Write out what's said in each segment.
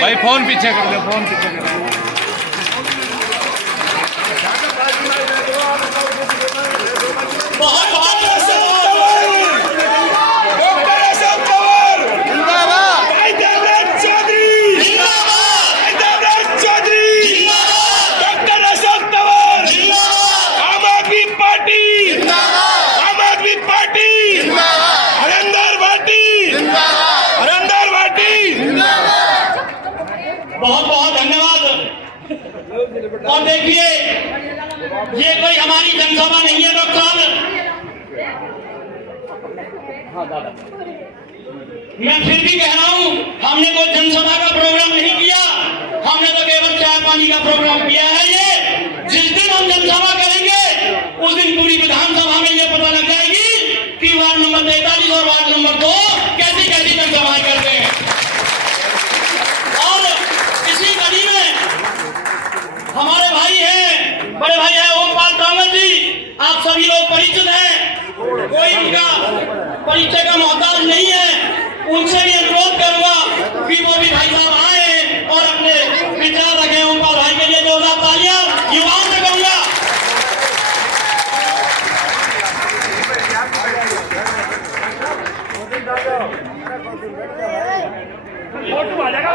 भाई फोन पीछे कर दो, फोन पीछे कर दो। बहुत बहुत धन्यवाद। और देखिए, ये कोई हमारी जनसभा नहीं है डॉक्टर साहब। मैं फिर भी कह रहा हूं, हमने कोई जनसभा का प्रोग्राम नहीं किया, हमने तो केवल चाय पानी का प्रोग्राम किया है। ये जिस दिन हम जनसभा करेंगे उस दिन पूरी विधानसभा में ये पता लग जाएगी कि वार्ड नंबर 43 और वार्ड नंबर 2 कैसी कैसी जनसभाएं करते हैं। हमारे भाई हैं, बड़े भाई हैं ओमपाल कांवल जी, आप सभी लोग परिचित हैं, कोई इनका परिचय का मोहताज नहीं है। उनसे भी अनुरोध करूंगा कि वो भी भाई साहब आए और अपने विचार रखें। ओमपाल भाई के लिए जोरदार तालियां युवाओं से कहूंगा। फोटो आ जाएगा,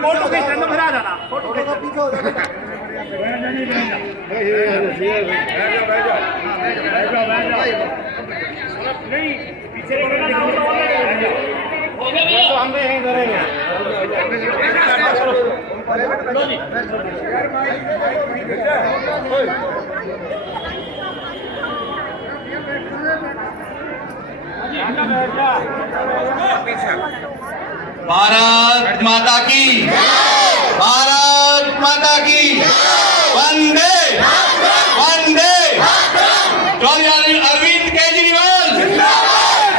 फोटो के स्टैंड में आ जाना, फोटो के पीछे हो जाना। नहीं पीछे तो हम यहीं करेंगे। भारत माता की, भारत माता की, वंदे वंदे। अरविंद केजरीवाल,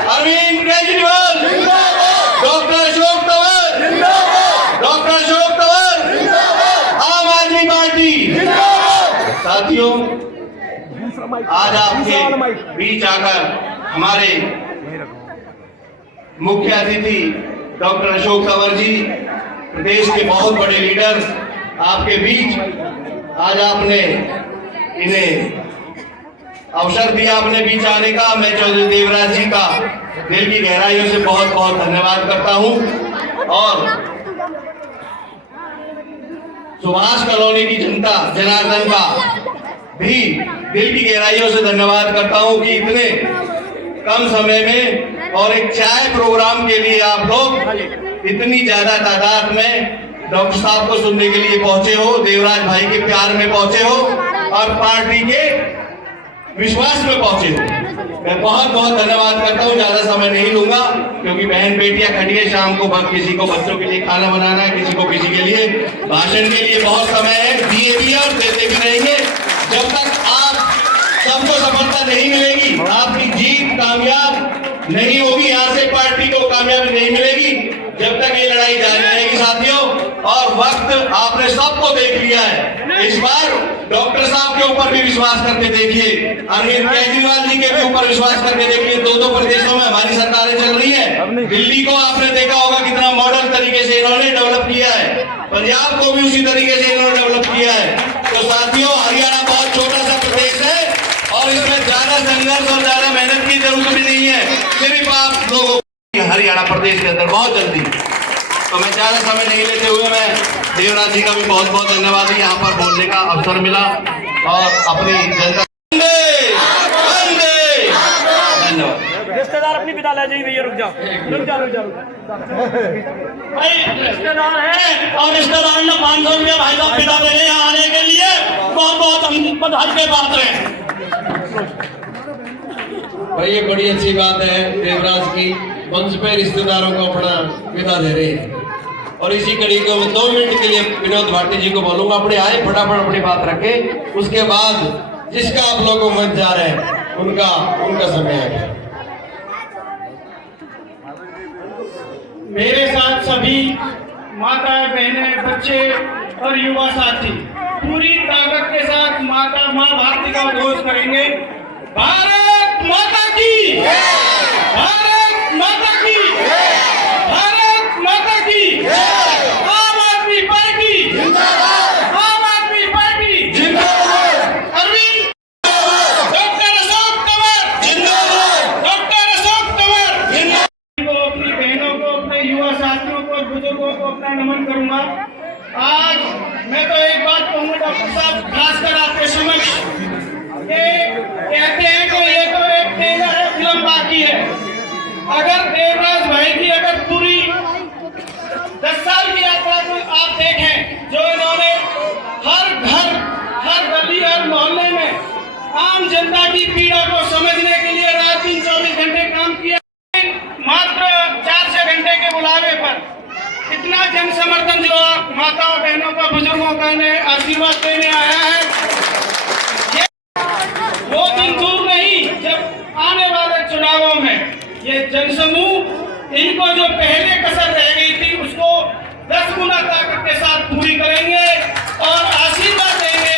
अरविंद केजरीवाल, डॉक्टर अशोक तंवर, डॉक्टर अशोक तंवर, आम आदमी पार्टी। साथियों, आज आपके बीच आकर हमारे मुख्य अतिथि डॉक्टर अशोक तंवर जी, प्रदेश के बहुत बड़े लीडर आपके बीच आज आपने इन्हें अवसर दिया अपने बीच आने का। मैं चौधरी देवराज जी का दिल की गहराइयों से बहुत बहुत धन्यवाद करता हूं और सुभाष कॉलोनी की जनता जनार्दन का भी दिल की गहराइयों से धन्यवाद करता हूं कि इतने कम समय में और एक चाय प्रोग्राम के लिए आप लोग इतनी ज्यादा तादाद में डॉक्टर साहब को सुनने के लिए पहुंचे हो, देवराज भाई के प्यार में पहुंचे हो और पार्टी के विश्वास में पहुंचे हो। मैं बहुत बहुत धन्यवाद करता हूं। ज्यादा समय नहीं लूंगा क्योंकि बहन बेटियां खड़ी है, शाम को किसी को बच्चों के लिए खाना बनाना है, किसी को किसी के लिए भाषण के लिए बहुत समय है, दिए भी और देते भी रहेंगे। जब तक आप सबको सफलता नहीं मिलेगी, आपकी जीत कामयाब नहीं होगी, यहाँ से पार्टी को कामयाबी नहीं मिलेगी जब तक ये लड़ाई जारी रहेगी साथियों। और वक्त आपने सबको देख लिया है। इस बार डॉक्टर साहब के ऊपर भी विश्वास करके देखिए, अरविंद केजरीवाल जी के भी ऊपर विश्वास करके देखिए। दो प्रदेशों में हमारी सरकारें चल रही है। दिल्ली को आपने देखा होगा कितना मॉडल तरीके से इन्होंने डेवलप किया है, पंजाब को भी उसी तरीके से इन्होंने डेवलप किया है। तो साथियों, हरियाणा बहुत छोटा सा प्रदेश है और इसमें ज्यादा संघर्ष और ज्यादा मेहनत की जरूरत भी नहीं है। सिर्फ आप लोगों हरियाणा प्रदेश के अंदर बहुत जल्दी। तो मैं ज्यादा समय नहीं लेते हुए मैं देवराज जी का भी बहुत बहुत धन्यवाद है, यहाँ पर बोलने का अवसर मिला और अपनी जनता धन्यवाद। रिश्तेदार अपनी विदा ले जाइए भैया, रुक जाओ भाई, रिश्तेदार है और रिश्तेदार ने 500 रुपया भाई साहब विदा दे रहे हैं आने के लिए। बहुत बहुत हम बधाई के पात्र हैं भाई। ये बड़ी अच्छी बात है देवराज की, मंच पे रिश्तेदारों को अपना विदा दे रहे हैं। और इसी कड़ी को मैं 2 मिनट के लिए विनोद भाटी जी को बोलूंगा, अपने आए फटाफट अपनी बात रखे, उसके बाद जिसका आप लोगों को मंच जा रहे हैं उनका समय है। मेरे साथ सभी माताएं, बहनें, बच्चे और युवा साथी पूरी ताकत के साथ माँ भारती का उद्घोष करेंगे। भारत माता की, भारत माता की, भारत माता की। आम आदमी पार्टी जिंदाबाद, आम आदमी पार्टी जिंदाबाद। अरविंद, डॉक्टर अशोक तंवर जिंदाबाद, डॉक्टर अशोक तंवर जिंदाबाद। को, अपनी बहनों को, अपने युवा साथियों को, बुजुर्गों को अपना नमन करूंगा। आज मैं तो एक बात कहूंगा डॉक्टर साहब, खासकर आपके समक्ष, कहते हैं कि ये तो एक ट्रेलर है, फिल्म बाकी है। अगर देवराज भाई की अगर पूरी 10 साल की यात्रा को आप देखें, जो इन्होंने हर घर, हर गली, हर मोहल्ले में आम जनता की पीड़ा को समझने के लिए रात दिन 24 घंटे काम किया। मात्र 4-6 घंटे के बुलावे पर इतना जन समर्थन जो माताओं, बहनों का, बुजुर्गों का आशीर्वाद देने आया है, वो दिन दूर नहीं जब आने वाले चुनावों में ये जनसमूह इनको जो पहले कसर रह गई थी उसको 10 गुना ताकत के साथ पूरी करेंगे और आशीर्वाद देंगे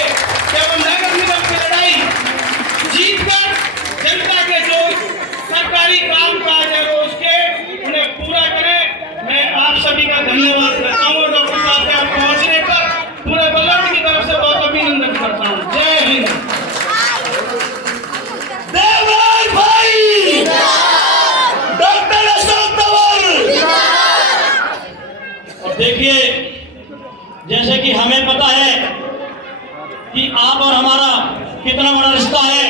कि वो नगर निगम की लड़ाई जीतकर जनता के जो सरकारी काम काज है वो उसके उन्हें पूरा करें। मैं आप सभी का धन्यवाद करता हूँ और डॉक्टर साहब के आप पहुँचने पर पूरे बल्लभ की तरफ से बहुत अभिनंदन करता हूँ। जय हिंद। देवराज भाई, डॉक्टर अशोक तंवर। देखिए, जैसे कि हमें पता है कि आप और हमारा कितना बड़ा रिश्ता है,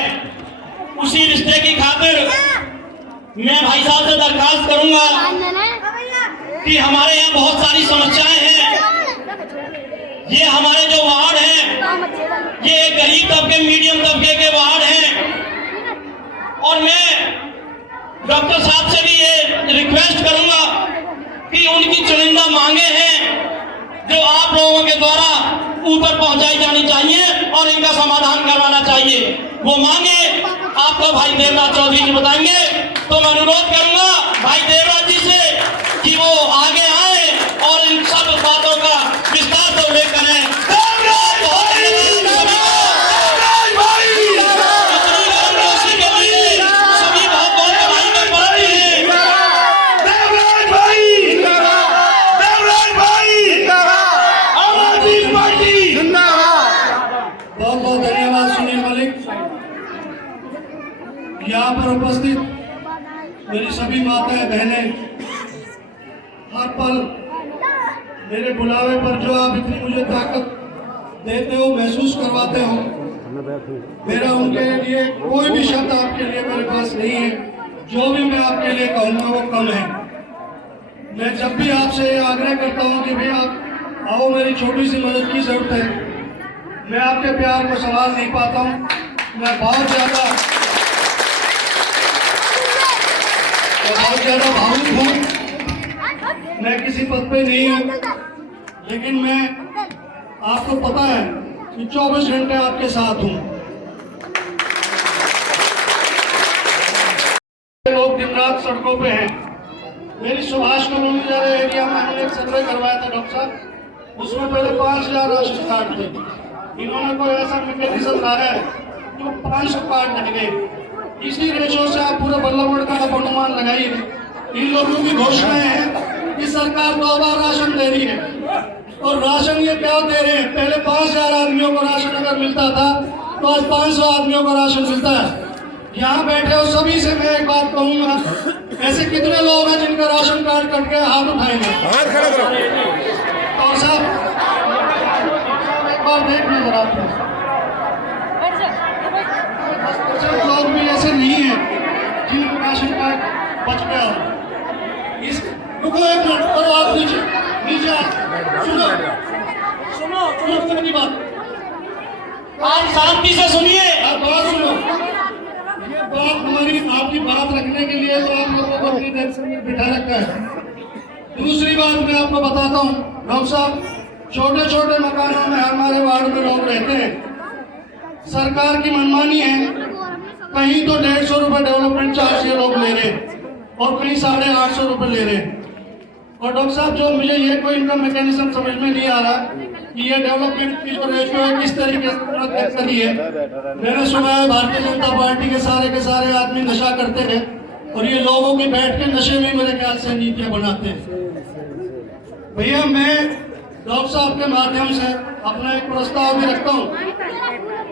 उसी रिश्ते की खातिर मैं भाई साहब से दरखास्त करूंगा कि हमारे यहाँ बहुत सारी समस्याएं हैं। ये हमारे जो वार्ड हैं, ये गरीब तबके, मीडियम तबके के वार्ड हैं और मैं डॉक्टर साहब से भी ये रिक्वेस्ट करूंगा कि उनकी चुनिंदा मांगे हैं जो आप लोगों के द्वारा ऊपर पहुंचाई जानी चाहिए और इनका समाधान करवाना चाहिए। वो मांगे आपको भाई देवराज चौधरी जी बताएंगे, तो मैं अनुरोध करूंगा भाई देवराज जी से कि वो आगे आए और इन सब बातों का विस्तार से उल्लेख करें। सभी बहुत बहुत बधाई में पड़ती है। देवराज भाई, देवराज भाई, आम आदमी पार्टी जिंदाबाद। बहुत बहुत धन्यवाद सुनील मलिक। यहाँ पर उपस्थित मेरी सभी माताएं, बहनें, हर पल मेरे बुलावे पर जो आप इतनी मुझे ताकत देते हो, महसूस करवाते हो, मेरा उनके लिए कोई भी शब्द आपके लिए मेरे पास नहीं है। जो भी मैं आपके लिए कहूँगा वो कम है। मैं जब भी आपसे आग्रह करता हूँ कि भैया आप आओ, मेरी छोटी सी मदद की जरूरत है, मैं आपके प्यार को संभाल नहीं पाता हूँ। मैं बहुत ज़्यादा भावुक हूँ। मैं किसी पद पे नहीं हूँ, लेकिन मैं, आपको पता है कि 24 घंटे आपके साथ हूँ। लोग दिन रात सड़कों पे हैं। मेरी सुभाष कॉलोनी वाले एरिया में हमने एक सर्वे करवाया था डॉक्टर साहब, उसमें पहले 5000 राशन कार्ड थे। इन्होंने कोई ऐसा मैकेनिज्म लाया है जो 500 कार्ड लग गए। इसी रेशो से आप पूरे बल्लभगढ़ का अनुमान लगाइए। इन लोगों की घोषणाएं हैं कि सरकार 2 बार राशन दे रही है और राशन ये क्या दे रहे हैं। पहले 5000 आदमियों को राशन अगर मिलता था तो आज 500 आदमियों को राशन मिलता है। यहाँ बैठे हो सभी से मैं एक बात कहूँगा, ऐसे कितने लोग हैं जिनका राशन कार्ड कट गया, हाथ उठाएंगे। और साहब एक बार देख लीजिए, आप लोग भी ऐसे नहीं है जिनको राशन कार्ड बच गया हो। इस रुको एक मिनट, और आप नीचे सुनो सुनो सुनो मेरी बात, आप शांति से सुनिए। आप बात सुनो। ये बात हमारी, आपकी बात रखने के लिए तो आप लोगों को अपनी देश में बिठा रखा है। दूसरी बात मैं आपको बताता हूँ डॉक्टर साहब, छोटे छोटे मकानों में हमारे वार्ड में लोग रहते हैं। सरकार की मनमानी है, कहीं तो 150 रुपए डेवलपमेंट चार्ज ये लोग ले रहे हैं और कहीं 850 रुपए ले रहे हैं। और डॉक्टर साहब जो मुझे ये कोई इनका मैकेनिज्म समझ में नहीं आ रहा कि ये डेवलपमेंट की जो रेशियो है किस तरीके से तय करी है। मैंने सुना है भारतीय जनता पार्टी के सारे आदमी नशा करते हैं और ये लोगों के बैठ के नशे में मेरे ख्याल से नीतियां बनाते हैं। भैया मैं डॉक्टर साहब के माध्यम से अपना एक प्रस्ताव भी रखता हूँ।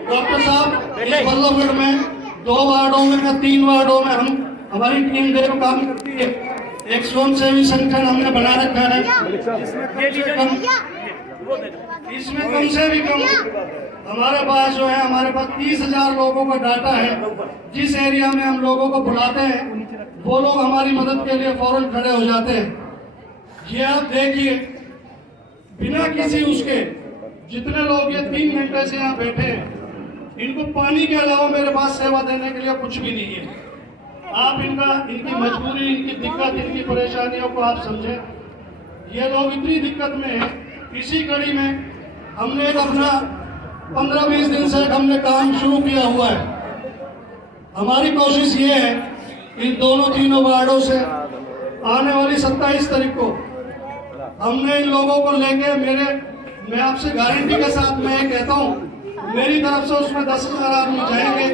डॉक्टर साहब इस बल्लभगढ़ में 2 वार्डों में या 3 वार्डों में हमारी टीम देव काम करती है। एक स्वयंसेवी संगठन हमने बना रखा है। इसमें कम से भी कम हमारे पास जो है हमारे पास 30,000 लोगों का डाटा है। जिस एरिया में हम लोगों को बुलाते हैं वो लोग हमारी मदद के लिए फौरन खड़े हो जाते हैं। ये आप देखिए बिना किसी उसके जितने लोग ये 3 घंटे से यहाँ बैठे हैं इनको पानी के अलावा मेरे पास सेवा देने के लिए कुछ भी नहीं है। आप इनकी मजबूरी, इनकी दिक्कत, इनकी परेशानियों को आप समझें। ये लोग इतनी दिक्कत में हैं। इसी कड़ी में हमने अपना 15-20 दिन से हमने काम शुरू किया हुआ है। हमारी कोशिश ये है इन दोनों तीनों वार्डों से आने वाली 27 तारीख को हमने इन लोगों को लेके मैं आपसे गारंटी के साथ मैं कहता हूँ मेरी तरफ से उसमें 10,000 आदमी जाएंगे।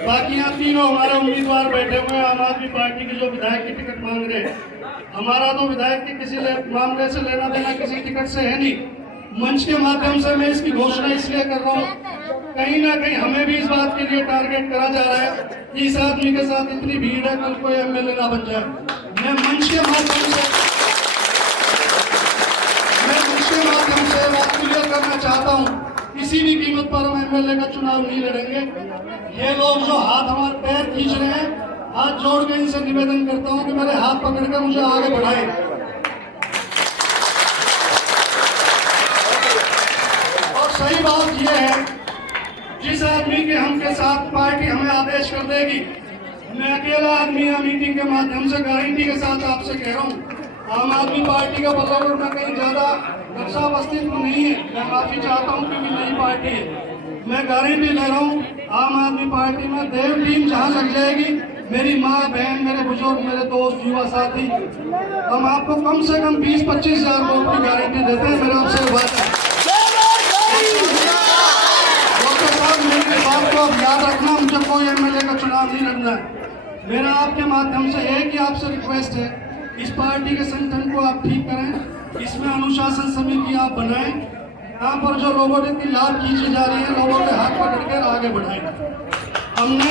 बाकी यहाँ तीनों हमारे उम्मीदवार बैठे हुए हैं। आम आदमी पार्टी के जो विधायक की टिकट मांग रहे हैं, हमारा तो विधायक की किसी मामले से लेना देना किसी टिकट से है नहीं। मंच के माध्यम से मैं इसकी घोषणा इसलिए कर रहा हूँ कहीं ना कहीं हमें भी इस बात के लिए टारगेट करा जा रहा है कि इस आदमी के साथ इतनी भीड़ है कल कोई एमएलए ना बन जाए। मैं मंच के माध्यम से बात क्लियर करना चाहता हूँ किसी भी कीमत पर हम एमएलए का चुनाव नहीं लड़ेंगे। ये लोग जो हाथ हमारे पैर खींच रहे हैं, हाथ जोड़ के इनसे निवेदन करता हूँ कि मेरे हाथ पकड़कर मुझे आगे बढ़ाएं। और सही बात यह है जिस आदमी के हम के साथ पार्टी हमें आदेश कर देगी, मैं अकेला आदमी या मीटिंग के माध्यम से गारंटी के साथ आपसे कह रहा हूँ आम आदमी पार्टी का बल्लभगढ़ में कहीं ज्यादा रक्षा अस्तित्व नहीं है। मैं माफी चाहता हूँ क्योंकि नई पार्टी है। मैं गारंटी ले रहा हूँ आम आदमी पार्टी में देव टीम जहाँ लग जाएगी, मेरी माँ बहन, मेरे बुजुर्ग, मेरे दोस्त, युवा साथी, हम आपको कम से कम 20-25 हज़ार लोगों की गारंटी देते हैं। मेरा आपसे बात है डॉक्टर साहब, मेरी बात को अब याद रखना, मुझे कोई एमएलए का चुनाव नहीं लड़ना है। मेरा आपके माध्यम से एक ही आपसे रिक्वेस्ट है, इस पार्टी के संगठन को आप ठीक करें, इसमें अनुशासन समिति आप बनाएं। यहाँ पर जो लोगों की लाभ खींची जा रही है लोगों के हाथ पकड़ कर आगे बढ़ाएं। हमने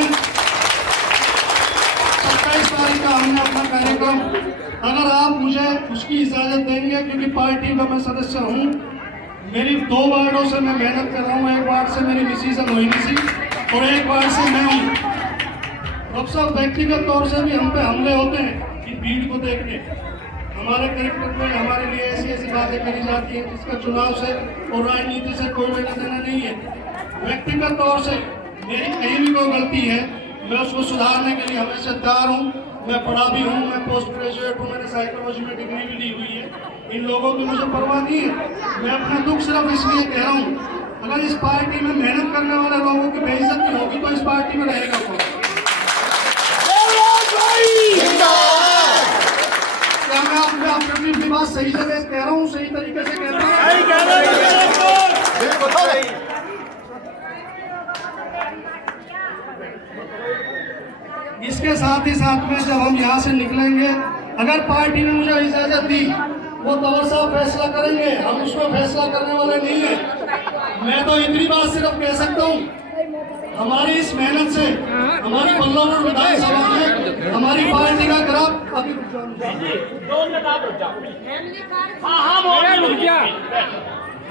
27 तारीख का हमने अपना कार्यक्रम, अगर आप मुझे उसकी इजाजत देंगे क्योंकि पार्टी का मैं सदस्य हूँ, मेरी 2 वार्डों से मैं मेहनत कर रहा हूँ। एक वार्ड से मेरी मिसेज मोहिनी सिंह और एक वार्ड से मैं हूँ। डॉक्टर साहब व्यक्तिगत तौर से भी हम पे हमले होते हैं कि भीड़ को देख के हमारे कलेक्टर में हमारे लिए ऐसी बातें करी जाती है जिसका चुनाव से और राजनीति से कोई लेना देना नहीं है। व्यक्तिगत तौर से मेरी कहीं भी कोई गलती है मैं उसको सुधारने के लिए हमेशा तैयार हूँ। मैं पढ़ा भी हूँ, मैं पोस्ट ग्रेजुएट हूँ, मैंने साइकोलॉजी में डिग्री भी ली हुई है। इन लोगों की मुझे परवाह नहीं है। मैं अपना दुख सिर्फ इसलिए कह रहा हूँ अगर इस पार्टी में मेहनत करने वाले लोगों की बेइज्जती होगी तो इस पार्टी में रहेगा कौन? क्या मैं अपनी बात सही जगह कह रहा हूँ, सही तरीके से कह रहा हूँ? इसके साथ ही साथ में जब हम यहाँ से निकलेंगे, अगर पार्टी ने मुझे इजाजत दी वो तंवर साहब फैसला करेंगे, हम उसमें फैसला करने वाले नहीं है। मैं तो इतनी बात सिर्फ कह सकता हूँ, हमारी इस मेहनत से हमारी बल्लभगढ़ विधानसभा में हमारी पार्टी का ग्राफ अभी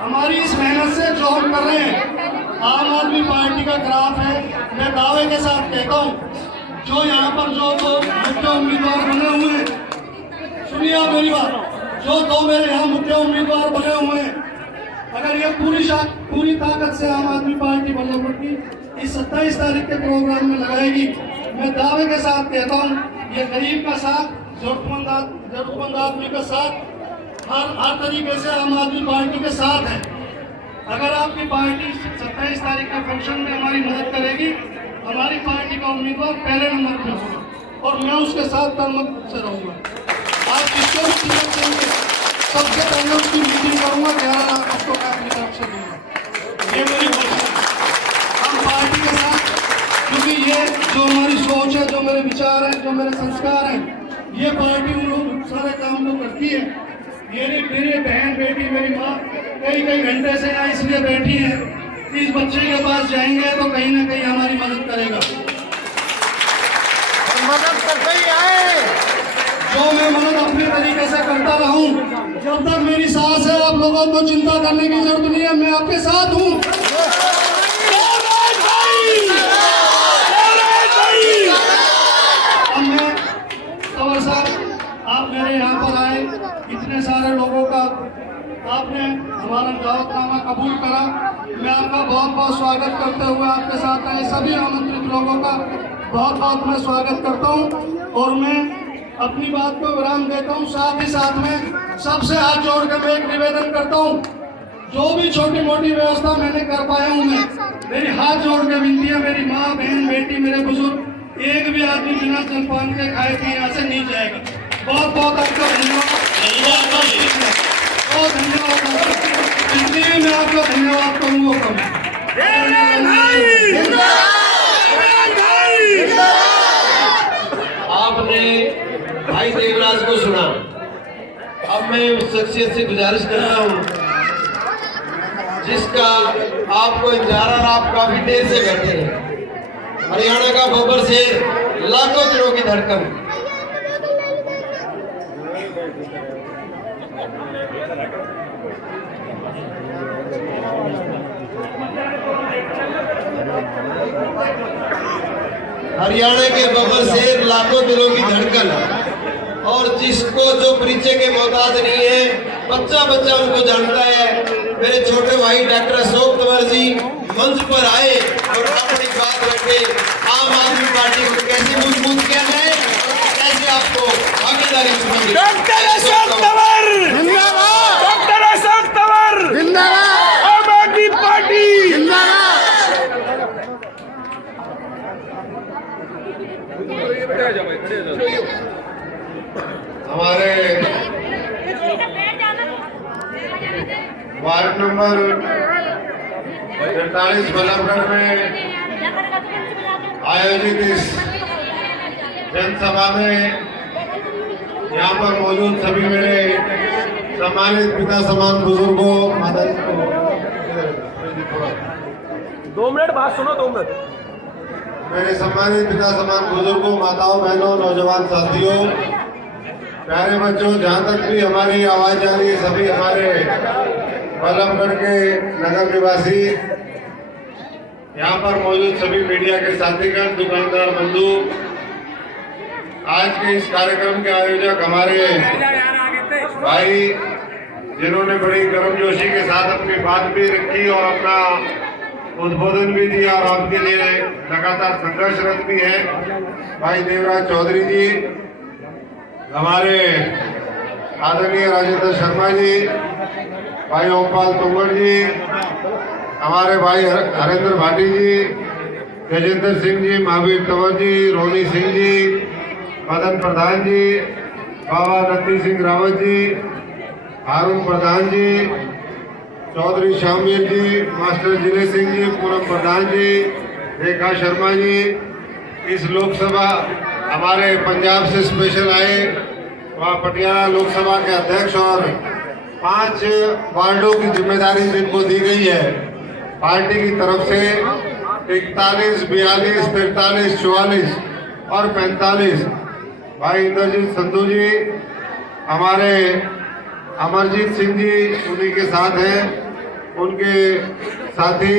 हमारी इस मेहनत से जो हम कर रहे हैं आम आदमी पार्टी का ग्राफ है। मैं दावे के साथ कहता हूँ जो यहाँ पर जो 2 मुख्य उम्मीदवार बने हुए हैं, सुनिए आप मेरी बात, जो 2 मेरे यहाँ मुख्य उम्मीदवार बने हुए हैं, अगर ये पूरी ताकत से आम आदमी पार्टी बल्लभगढ़ की इस 27 तारीख के प्रोग्राम में लगाएगी, मैं दावे के साथ कहता हूँ ये गरीब का साथ, जरूरतमंद आदमी का साथ, हर तरीके से आम आदमी पार्टी के साथ है। अगर आपकी पार्टी 27 तारीख के फंक्शन में हमारी मदद करेगी, हमारी पार्टी का उम्मीदवार पहले नंबर पे होगा और मैं उसके साथ कर्मठ से रहूँगा। आप जिसको भी टिकट देंगे सबसे पहले उसकी मीटिंग करूंगा, 11 लाख उसको मैं अपनी तरफ से दूंगा। ये मेरी घोषणा है। हम पार्टी के साथ, क्योंकि ये जो हमारी सोच है, जो मेरे विचार हैं, जो मेरे संस्कार हैं, ये पार्टी उन लोग सारे काम तो करती है। मेरी बहन बेटी, मेरी माँ कई घंटे से यहाँ इसलिए बैठी है कि इस बच्चे के पास जाएंगे तो कहीं ना कहीं हमारी मदद करेगा। मदद करते ही आए। जो मैं मदद अपने तरीके से करता रहूं, जब तक मेरी सांस है आप लोगों को चिंता करने की जरूरत नहीं है, मैं आपके साथ हूं। अब मैं कंवर साहब, आप मेरे यहाँ पर आए, इतने सारे लोगों का आपने हमारा दावतनामा कबूल करा, मैं आपका बहुत बहुत स्वागत करते हुए आपके साथ आए सभी आमंत्रित लोगों का बहुत बहुत मैं स्वागत करता हूं। और मैं अपनी बात को विराम देता हूं। साथ ही साथ में सबसे हाथ जोड़ कर मैं एक निवेदन करता हूं, जो भी छोटी मोटी व्यवस्था मैंने कर पाया हूं, मैं मेरी हाथ जोड़ के विनती है, मेरी माँ बहन बेटी मेरे बुजुर्ग, एक भी आदमी बिना जलपान के खाए के यहाँ से नहीं जाएगा। बहुत बहुत आपका धन्यवाद, बहुत धन्यवाद। जितनी भी मैं आपका धन्यवाद करूँगा कम। आपने भाई देवराज को सुना। अब मैं उस शख्सियत से गुजारिश करता हूँ जिसका आपको इंतजार और आप काफी देर से बैठे हैं। हरियाणा का बब्बर से लाखों दिलों की धड़कन। हरियाणा के बब्बर शेर, लाखों दिलों की धड़कन, और जिसको जो परिचय के मोहताज नहीं है, बच्चा बच्चा उनको जानता है। मेरे छोटे भाई डॉक्टर अशोक तंवर जी मंच पर आए और अपनी बात रखे। आम आदमी पार्टी को कैसे मजबूत किया जाए, कैसे आपको भागीदारी सुनिए। डॉक्टर अशोक तंवर जिंदाबाद, डॉक्टर अशोक तंवर जिंदाबाद, आम आदमी पार्टी जिंदाबाद। हमारे वार्ड नंबर 43 बल्लभगढ़ में आयोजित इस जनसभा में यहाँ पर मौजूद सभी मेरे सम्मानित पिता समान बुजुर्गों, 2 मिनट बात सुनो, 2 मिनट। मेरे सम्मानित पिता समान बुजुर्गों, माताओं, बहनों, नौजवान साथियों, प्यारे बच्चों, जहाँ तक भी हमारी आवाज जा रही है, सभी हमारे बल्लभगढ़ के नगर निवासी, यहाँ पर मौजूद सभी मीडिया के साथीगण, दुकानदार बंधु, आज के इस कार्यक्रम के आयोजक हमारे भाई, जिन्होंने बड़ी गर्मजोशी के साथ अपनी बात भी रखी और अपना उद्बोधन भी दिया और आपके लिए लगातार संघर्षरत भी है, भाई देवराज चौधरी जी, हमारे आदरणीय राजेंद्र शर्मा जी, भाई ओमपाल तोमर जी, हमारे भाई हरेंद्र भाटी जी, गजेंद्र सिंह जी, महावीर तंवर जी, रोनी सिंह जी, मदन प्रधान जी, बाबा नंदी सिंह रावत जी, हारून प्रधान जी, चौधरी श्यामवीर जी, मास्टर जिले सिंह जी, पूनम प्रधान जी, रेखा शर्मा जी, इस लोकसभा हमारे पंजाब से स्पेशल आए, वहाँ पटियाला लोकसभा के अध्यक्ष और 5 वार्डों की जिम्मेदारी जिनको दी गई है पार्टी की तरफ से, 41, 42, 43, 44 और 45, भाई इंद्रजीत संधू जी, हमारे अमरजीत सिंह जी उन्हीं के साथ हैं, उनके साथी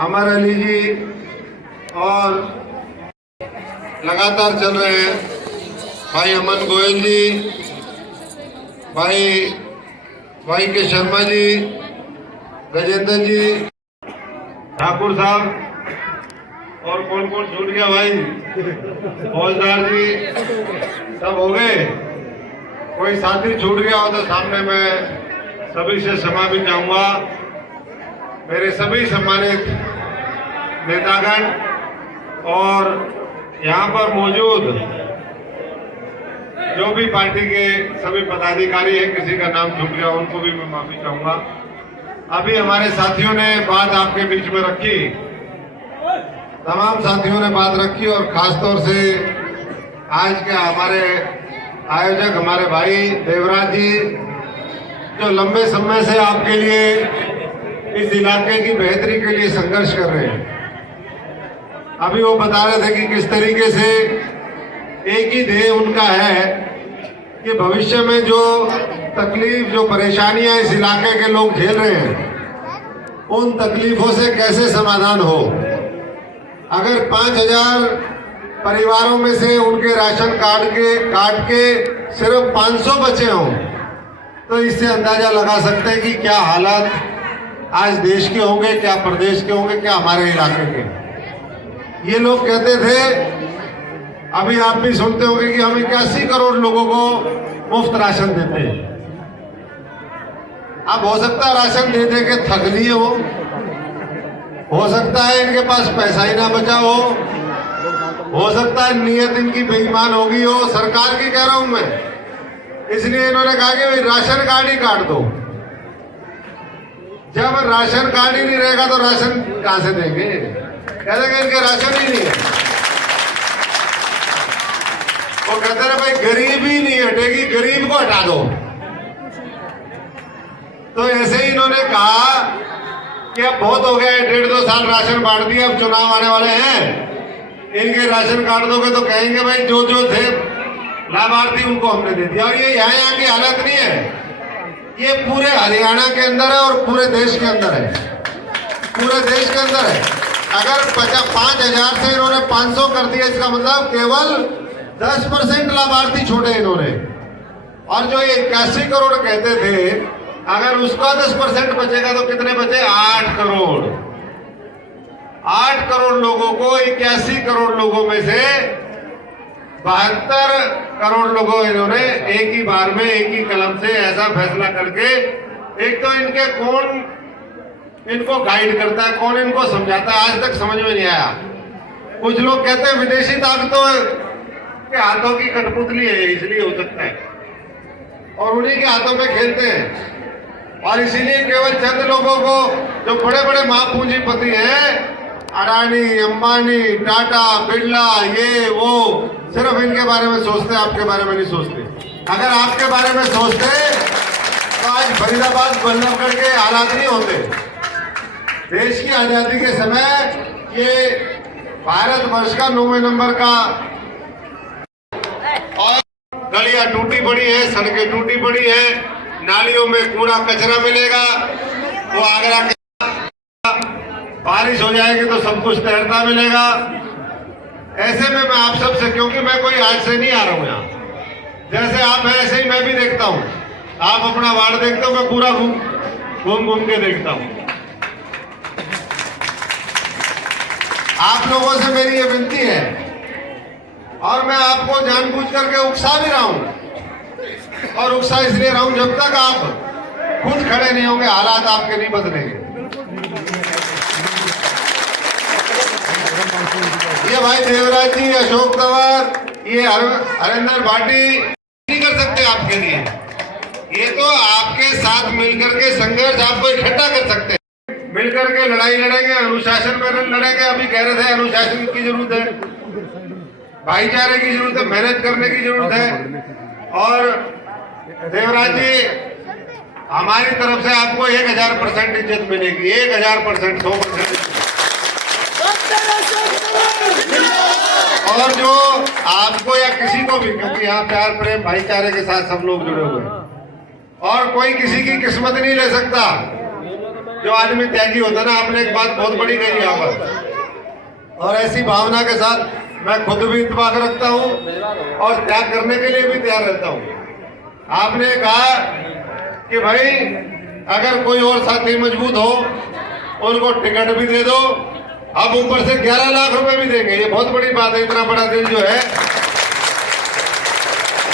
अमर अली जी, और लगातार चल रहे हैं भाई अमन गोयल जी, भाई के शर्मा जी, गजेंद्र जी, ठाकुर साहब, और कौन कौन छूट गया भाई, फौजदार जी, सब हो गए। कोई साथी छूट गया हो तो सामने मैं सभी से क्षमा भी चाहूंगा। मेरे सभी सम्मानित नेतागण और यहाँ पर मौजूद जो भी पार्टी के सभी पदाधिकारी हैं, किसी का नाम छूट गया उनको भी मैं माफी चाहूंगा। अभी हमारे साथियों ने बात आपके बीच में रखी, तमाम साथियों ने बात रखी, और खास तौर से आज के हमारे आयोजक हमारे भाई देवराज जी, जो लंबे समय से आपके लिए इस इलाके की बेहतरी के लिए संघर्ष कर रहे हैं। अभी वो बता रहे थे कि किस तरीके से एक ही ध्येय उनका है कि भविष्य में जो तकलीफ, जो परेशानियां इस इलाके के लोग झेल रहे हैं, उन तकलीफों से कैसे समाधान हो। अगर 5000 परिवारों में से उनके राशन कार्ड काट के सिर्फ 500 बचे हों, तो इससे अंदाजा लगा सकते हैं कि क्या हालात आज देश के होंगे, क्या प्रदेश के होंगे, क्या हमारे इलाके के। ये लोग कहते थे, अभी आप भी सुनते होंगे कि हम 81 करोड़ लोगों को मुफ्त राशन देते हैं। अब हो सकता है राशन दे दे के थक लिए हो सकता है इनके पास पैसा ही ना बचा हो सकता है नीयत इनकी बेईमान होगी हो। सरकार की कह रहा हूं मैं, इसलिए इन्होंने कहा कि भाई राशन कार्ड ही काट दो। जब राशन कार्ड ही नहीं रहेगा तो राशन कहां से देंगे? कह देंगे इनके राशन ही नहीं है। वो कहते हैं भाई गरीबी नहीं हटेगी, गरीब को हटा दो। तो ऐसे ही इन्होंने कहा कि अब बहुत हो गया है, 1.5-2 साल राशन बांट दिया, अब चुनाव आने वाले हैं, इनके राशन काट दोगे तो कहेंगे भाई जो जो थे लाभार्थी उनको हमने दे दिया। और ये यहाँ की हालत नहीं है, ये पूरे हरियाणा के अंदर है और पूरे देश के अंदर है, पूरे देश के अंदर है। अगर 5000 से इन्होंने 500 कर दिया, इसका मतलब केवल 10% लाभार्थी छोड़े इन्होंने। और जो ये 81 करोड़ कहते थे, अगर उसका 10% बचेगा तो कितने बचे? 8 करोड़। 8 करोड़ लोगों को 81 करोड़ लोगों में से 72 करोड़ लोगों इन्होंने एक ही बार में, एक ही कलम से ऐसा फैसला करके, एक तो इनके कौन इनको गाइड करता है, कौन इनको समझाता है, आज तक समझ में नहीं आया। कुछ लोग कहते हैं विदेशी ताकतों के हाथों की कठपुतली है, इसलिए हो सकता है, और उन्हीं के हाथों में खेलते हैं। और इसीलिए केवल चंद लोगों को, जो बड़े बड़े महापूंजीपति हैं, अडानी, अंबानी, टाटा, बिरला, ये वो, सिर्फ इनके बारे में सोचते हैं, आपके बारे में नहीं सोचते। अगर आपके बारे में सोचते तो आज फरीदाबाद, बल्लभगढ़ के हालात नहीं होते। देश की आजादी के समय ये भारतवर्ष का 9वें नंबर का, और गलियां टूटी पड़ी है, सड़कें टूटी पड़ी है, नालियों में कूड़ा कचरा मिलेगा। वो आगरा के बारिश हो जाएगी तो सब कुछ तैरता मिलेगा। ऐसे में मैं आप सबसे, क्योंकि मैं कोई आज से नहीं आ रहा हूं यहाँ, जैसे आप हैं ऐसे ही मैं भी देखता हूँ। आप अपना वार्ड देखते हो, मैं पूरा घूम के देखता हूँ। आप लोगों से मेरी ये विनती है, और मैं आपको जानबूझ करके उकसा भी रहा हूं, और उकसा इसलिए रहा हूं जब तक आप खुद खड़े नहीं होंगे, हालात आपके नहीं बदलेंगे। ये भाई देवराज जी, अशोक तंवर, ये हरेंद्र भाटी नहीं कर सकते आपके लिए। ये तो आपके साथ मिलकर के संघर्ष आपको इकट्ठा कर सकते हैं, मिलकर के लड़ाई लड़ेंगे, अनुशासन में लड़ेंगे। अभी कह रहे थे अनुशासन की जरूरत है, भाईचारे की जरूरत है, मेहनत करने की जरूरत है। और देवराज जी, हमारी तरफ से आपको 1000% इज्जत मिलेगी, 1000%, 100%। और जो आपको या किसी को भी, क्योंकि यहाँ प्यार प्रेम भाईचारे के साथ सब लोग जुड़े हुए हैं, और कोई किसी की किस्मत नहीं ले सकता। जो आदमी त्यागी होता है ना, आपने एक बात बहुत बड़ी कही यहाँ पर, और ऐसी भावना के साथ मैं खुद भी इत्तेफाक रखता हूँ और त्याग करने के लिए भी तैयार रहता हूँ। आपने कहा कि भाई अगर कोई और साथी मजबूत हो, उनको टिकट भी दे दो, अब ऊपर से 11 लाख रुपए भी देंगे। ये बहुत बड़ी बात है, इतना बड़ा दिल जो है।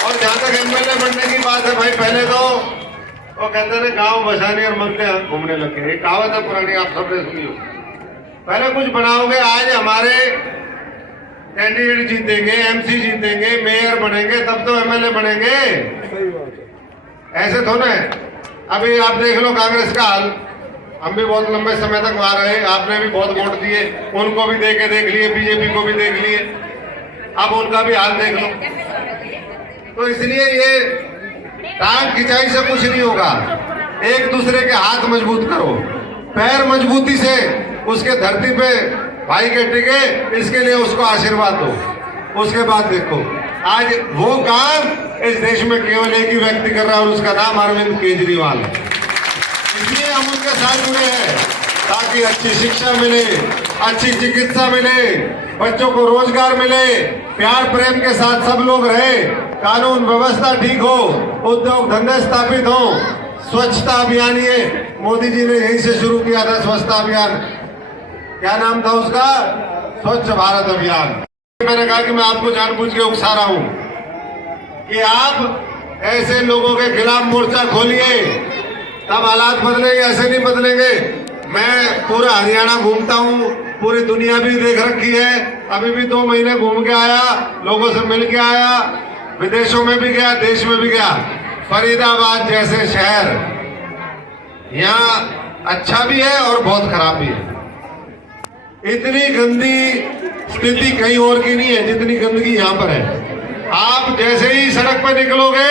और जहां तक एमएलए बनने की बात है, भाई पहले तो वो कहते हैं गांव बसाने और मंगले घूमने लगे, एक कहावत है पुरानी, आप सबने सुनी हो। पहले कुछ बनाओगे, आज हमारे कैंडिडेट जीतेंगे, एमसी जीतेंगे, मेयर बनेंगे तब तो एमएलए बनेंगे, ऐसे थोड़ा है। अभी आप देख लो कांग्रेस का हाल, हम भी बहुत लंबे समय तक वहां रहे, आपने भी बहुत वोट दिए, उनको भी देख लिए, बीजेपी को भी देख लिए, अब उनका भी हाल देख लो। तो इसलिए ये टांग खिंचाई से कुछ नहीं होगा, एक दूसरे के हाथ मजबूत करो, पैर मजबूती से उसके धरती पे भाई के टिके, इसके लिए उसको आशीर्वाद दो। उसके बाद देखो आज वो काम इस देश में केवल एक ही व्यक्ति कर रहा है और उसका नाम अरविंद केजरीवाल है। इसलिए हम उनके साथ जुड़े हैं ताकि अच्छी शिक्षा मिले, अच्छी चिकित्सा मिले, बच्चों को रोजगार मिले, प्यार प्रेम के साथ सब लोग रहे, कानून व्यवस्था ठीक हो, उद्योग धंधे स्थापित हो, स्वच्छता अभियान ये मोदी जी ने यहीं से शुरू किया था, स्वच्छता अभियान, क्या नाम था उसका, स्वच्छ भारत अभियान। मैंने कहा कि मैं आपको जानबूझ के उकसा रहा हूं कि आप ऐसे लोगों के खिलाफ मोर्चा खोलिए, तब हालात बदलेंगे, ऐसे नहीं बदलेंगे। मैं पूरा हरियाणा घूमता हूँ, पूरी दुनिया भी देख रखी है, अभी भी 2 महीने घूम के आया, लोगों से मिल के आया, विदेशों में भी गया, देश में भी गया। फरीदाबाद जैसे शहर यहाँ अच्छा भी है और बहुत खराब भी है। इतनी गंदी स्थिति कहीं और की नहीं है जितनी गंदगी यहाँ पर है। आप जैसे ही सड़क पर निकलोगे,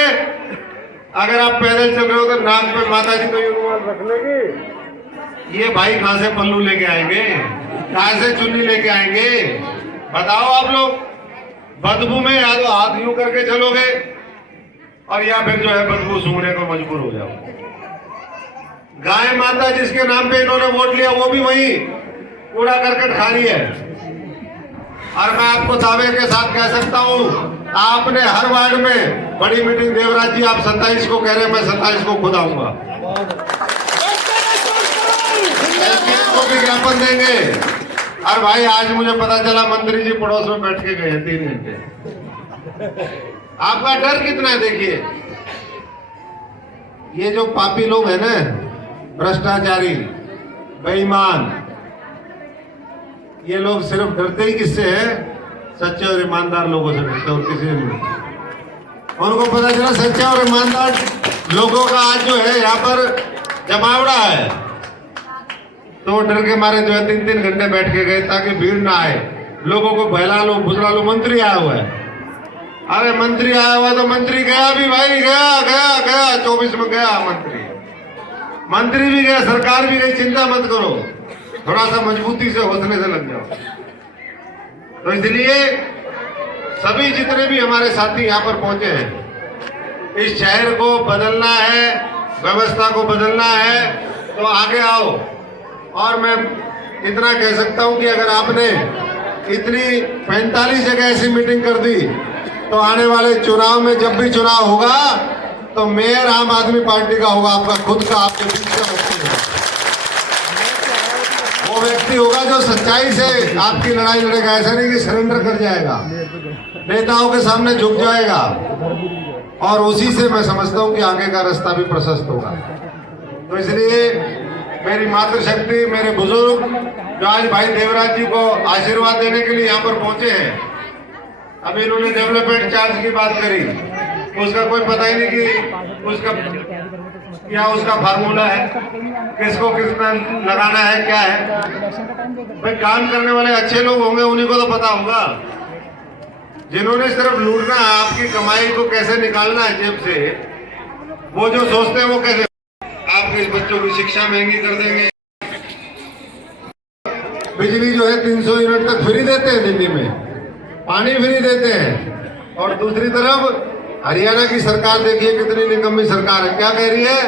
अगर आप पैदल चल रहे हो तो नाक पे माता जी को रुमाल रख लेंगे, ये भाई कहां से पल्लू लेके आएंगे, कहां से चुन्नी लेके आएंगे, बताओ आप लोग। बदबू में या तो हाथ यूं करके चलोगे और या फिर जो है बदबू सूंघने को मजबूर हो जाओ। गाय माता जिसके नाम पे इन्होंने वोट लिया वो भी वही कूड़ा करकट खा रही है। और मैं आपको दावे के साथ कह सकता हूं, आपने हर वार्ड में बड़ी मीटिंग, देवराज जी आप 27 को कह रहे हैं, मैं 27 को खुद आऊंगा, को भी ज्ञापन देंगे। और भाई आज मुझे पता चला मंत्री जी पड़ोस में बैठ के गए 3 घंटे। आपका डर कितना है देखिए, ये जो पापी लोग हैं ना, भ्रष्टाचारी, बेईमान, ये लोग सिर्फ डरते ही किससे है, सच्चे और ईमानदार लोगों से डरते और किसी से नहीं। उनको पता चला सच्चे और ईमानदार लोगों का आज जो है यहाँ पर जमावड़ा है, तो डर के मारे जो है 3-3 घंटे बैठ के गए ताकि भीड़ ना आए, लोगों को बहला लो बुझला लो। मंत्री आया हुआ है, अरे मंत्री आया हुआ तो मंत्री गया भी भाई, गया गया गया 24 में गया मंत्री भी गया, सरकार भी गई, चिंता मत करो, थोड़ा सा मजबूती से हौसले से लग जाओ। तो इसलिए सभी जितने भी हमारे साथी यहाँ पर पहुंचे हैं, इस शहर को बदलना है, व्यवस्था को बदलना है, तो आगे आओ। और मैं इतना कह सकता हूं कि अगर आपने इतनी 45 जगह ऐसी मीटिंग कर दी, तो आने वाले चुनाव में जब भी चुनाव होगा तो मेयर आम आदमी पार्टी का होगा, आपका खुद का, आपके बीच का व्यक्ति होगा। वो व्यक्ति होगा जो सच्चाई से आपकी लड़ाई लड़ेगा, ऐसा नहीं कि सरेंडर कर जाएगा, नेताओं के सामने झुक जाएगा। और उसी से मैं समझता हूं कि आगे का रास्ता भी प्रशस्त होगा। तो इसलिए मेरी मातृशक्ति, मेरे बुजुर्ग जो आज भाई देवराज जी को आशीर्वाद देने के लिए यहाँ पर पहुंचे हैं, अभी इन्होंने डेवलपमेंट चार्ज की बात करी, उसका कोई पता ही नहीं कि उसका क्या उसका फार्मूला है, किसको कितना लगाना है, क्या है। भाई काम करने वाले अच्छे लोग होंगे, उन्हीं को तो पता होगा। जिन्होंने सिर्फ लूटना है, आपकी कमाई को कैसे निकालना है जेब से, वो जो सोचते हैं वो कैसे, आपके बच्चों की शिक्षा महंगी कर देंगे, बिजली जो है 300 यूनिट तक फ्री देते हैं दिल्ली में, पानी फ्री देते हैं। और दूसरी तरफ हरियाणा की सरकार देखिए कितनी निकम्मी सरकार है, क्या कह रही है,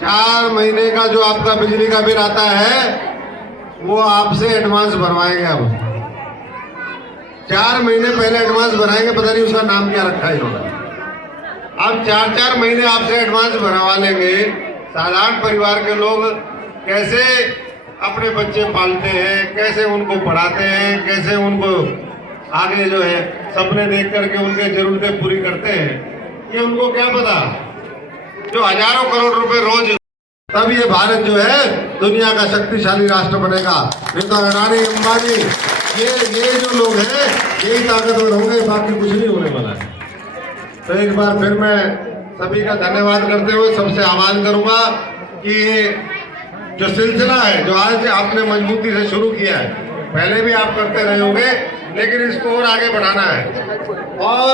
4 महीने का जो आपका बिजली का बिल आता है वो आपसे एडवांस भरवाएंगे। अब 4 महीने पहले एडवांस भराएंगे, पता नहीं उसका नाम क्या रखा है इन्होंने। अब 4-4 महीने आपसे एडवांस भरवा लेंगे। साधारण परिवार के लोग कैसे अपने बच्चे पालते हैं, कैसे उनको पढ़ाते हैं, कैसे उनको आगे जो है सपने देख करके उनके जरूरतें पूरी करते हैं, ये उनको क्या पता। जो हजारों करोड़ रुपए रोज, तब ये भारत जो है दुनिया का शक्तिशाली राष्ट्र बनेगा। नहीं तो अडानी, अंबानी ये जो लोग हैं यही ताकतवर होंगे, बाकी कुछ नहीं होने वाला है। तो एक बार फिर मैं सभी का धन्यवाद करते हुए सबसे आह्वान करूंगा कि जो सिलसिला है जो आज आपने मजबूती से शुरू किया है, पहले भी आप करते रहे होंगे, लेकिन इसको और आगे बढ़ाना है और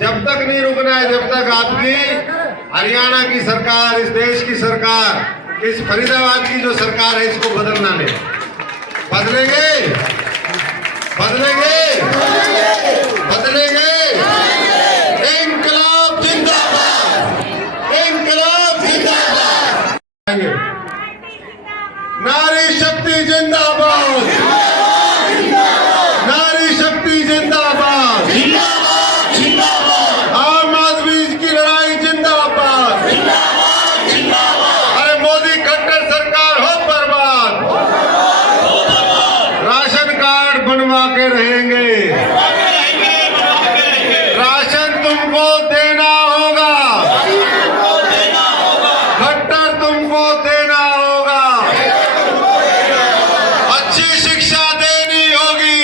जब तक नहीं रुकना है, जब तक आपकी हरियाणा की सरकार, इस देश की सरकार, इस फरीदाबाद की जो सरकार है इसको बदलना नहीं। बदलेंगे, बदलेंगे, बदलेंगे। इंकलाब जिंदाबाद, इंकलाब जिंदाबाद। नारी शक्ति जिंदाबाद, नारी शक्ति जिंदाबाद, जिंदाबाद जिंदाबाद आम आदमी की लड़ाई जिंदाबाद, जिंदाबाद जिंदाबाद अरे मोदी खट्टर सरकार हो बर्बाद, राशन कार्ड बनवा के रहेंगे, राशन तुमको देना होगा, खट्टर तुमको देना होगा, अच्छी शिक्षा देनी होगी,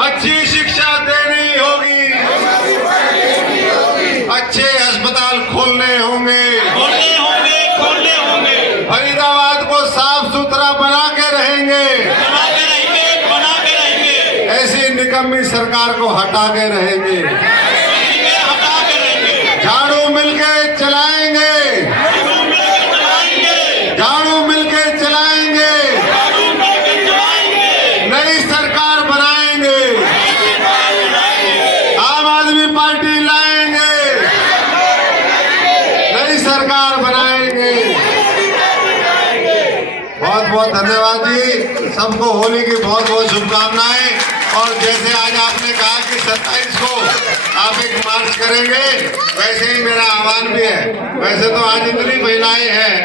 अच्छी शिक्षा देनी होगी, अच्छे अस्पताल खोलने होंगे, खोलने होंगे, खोलने होंगे, फरीदाबाद को साफ सुथरा बना के रहेंगे, बना के रहेंगे, बना के रहेंगे, ऐसी निकम्मी सरकार को हटा के रहेंगे, हटा के रहेंगे, झाड़ू मिलके चलाएंगे, झाड़ू मिलकर चलाएंगे, झाड़ू मिलके चलाएंगे, झाड़ू मिलकर चलाएंगे, नई सरकार बनाएंगे, आम आदमी पार्टी लाएंगे, नई सरकार बनाएंगे। बहुत बहुत धन्यवाद जी, सबको होली की बहुत बहुत शुभकामनाएं। और जैसे आज आपने कहा कि 27 को आप एक मार्च करेंगे, वैसे ही मेरा आह्वान भी है। वैसे तो आज इतनी महिलाएं हैं,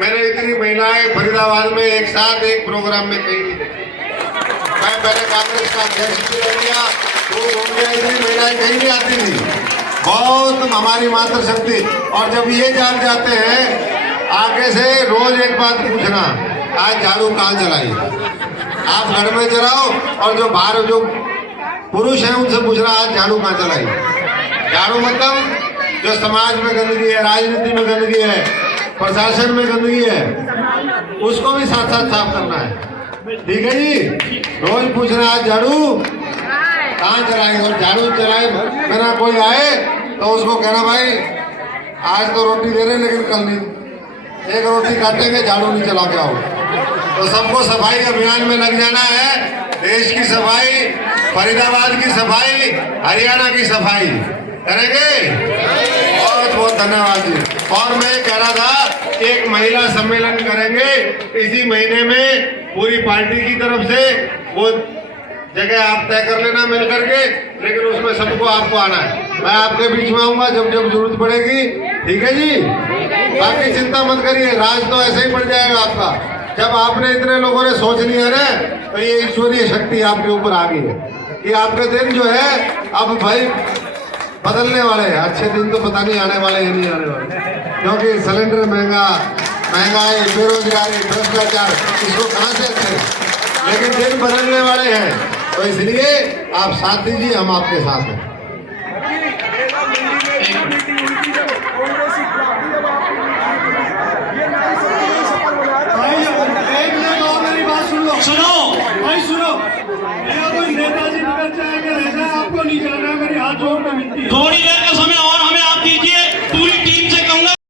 मैंने इतनी महिलाएं फरीदाबाद में एक साथ एक प्रोग्राम में कहीं नहीं देखी। मैं पहले कांग्रेस का अध्यक्ष भी रह गया, वो हो गया, इतनी महिलाएं कहीं नहीं आती थी। बहुत हमारी मातृशक्ति। और जब ये जान जाते हैं आगे से रोज एक बात पूछना, आज झाड़ू कहाँ जलाई? आप घर में जलाओ, और जो बाहर जो पुरुष हैं उनसे पूछना आज झाड़ू कहाँ जलाई? झाड़ू मतलब जो समाज में गंदगी है, राजनीति में गंदगी है, प्रशासन में गंदगी है, उसको भी साथ साथ साफ करना है। ठीक है जी, रोज पूछना आज झाड़ू कहाँ जलाएंगे, और झाड़ू जलाए बिना कोई आए तो उसको कहना भाई आज तो रोटी दे रहे लेकिन कल नहीं, एक रोटी काटेंगे, झाड़ू नहीं चला के आओ। तो सबको सफाई अभियान में लग जाना है। देश की सफाई, फरीदाबाद की सफाई, हरियाणा की सफाई करेंगे। बहुत बहुत धन्यवाद जी। और मैं कह रहा था एक महिला सम्मेलन करेंगे इसी महीने में, पूरी पार्टी की तरफ से। वो जगह आप तय कर लेना मिल करके, लेकिन उसमें सबको आपको आना है। मैं आपके बीच में आऊंगा जब जब जरूरत पड़ेगी। ठीक है जी, बाकी चिंता मत करिए, राज तो ऐसे ही बढ़ जाएगा आपका। जब आपने इतने लोगों ने सोच लिया ना, तो ये ईश्वरीय शक्ति आपके ऊपर आ गई है कि आपके दिन जो है अब भाई बदलने वाले हैं। अच्छे दिन तो पता नहीं आने वाले या नहीं आने वाले, क्योंकि सिलेंडर महंगाई, बेरोजगारी, भ्रष्टाचार, इसको कहाँ से अच्छे, लेकिन दिन बदलने वाले हैं। तो इसलिए आप साथ दीजिए, हम आपके साथ हैं। सुनो भाई सुनो, मेरा कोई नेताजी नगर जाएगा, ऐसा आपको नहीं करना, मेरी हाथ जोड़ के विनती है। थोड़ी देर